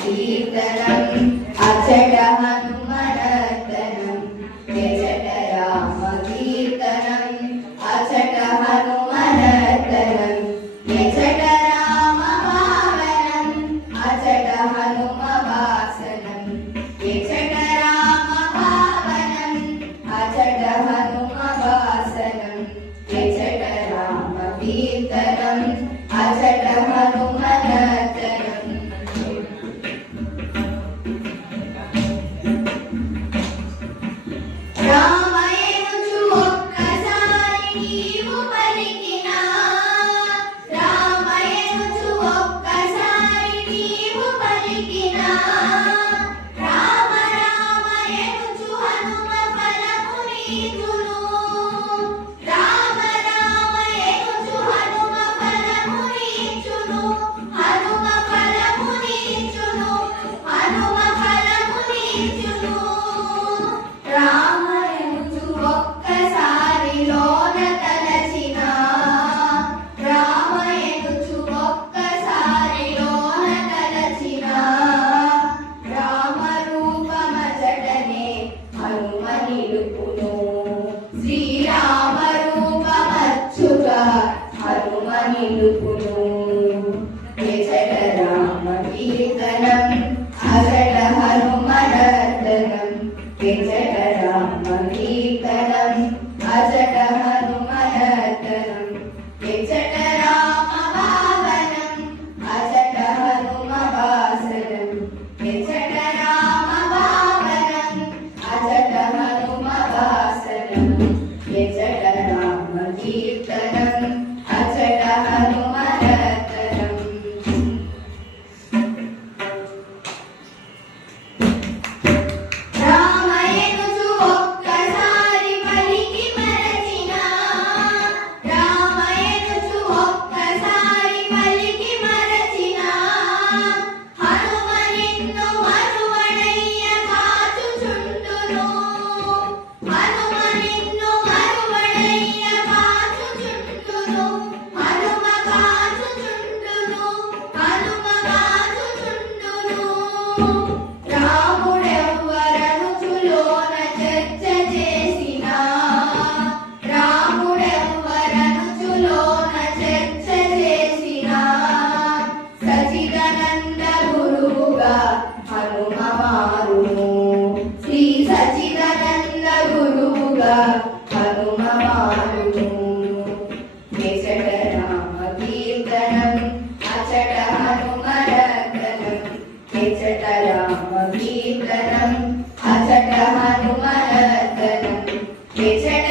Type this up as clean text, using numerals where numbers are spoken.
कीर्तनम् अचट हनुमनर्तनम् निजट Ram कीर्तनम् अचट हनुमनर्तनम् निजट Ram भावनम् अचट हनुम वासनम् निजट Ram भावनम् अचट हनुम वासनम् निजट Ram कीर्तनम् अचट हनुमनर्तनम् Ram कीर्तनम् अचट हनुमनर्तनम् निजट Ram कीर्तनम् अचट हनुमनर्तनम् निजट Ram भावनम् अचट हनुम वासनम् निजट Ram भावनम् अचट हनुम वासनम् निजट Ram कीर्तनम् अचट हनुमनर्तनम् कीर्तनम् अचट हनुमनर्तनम् निजट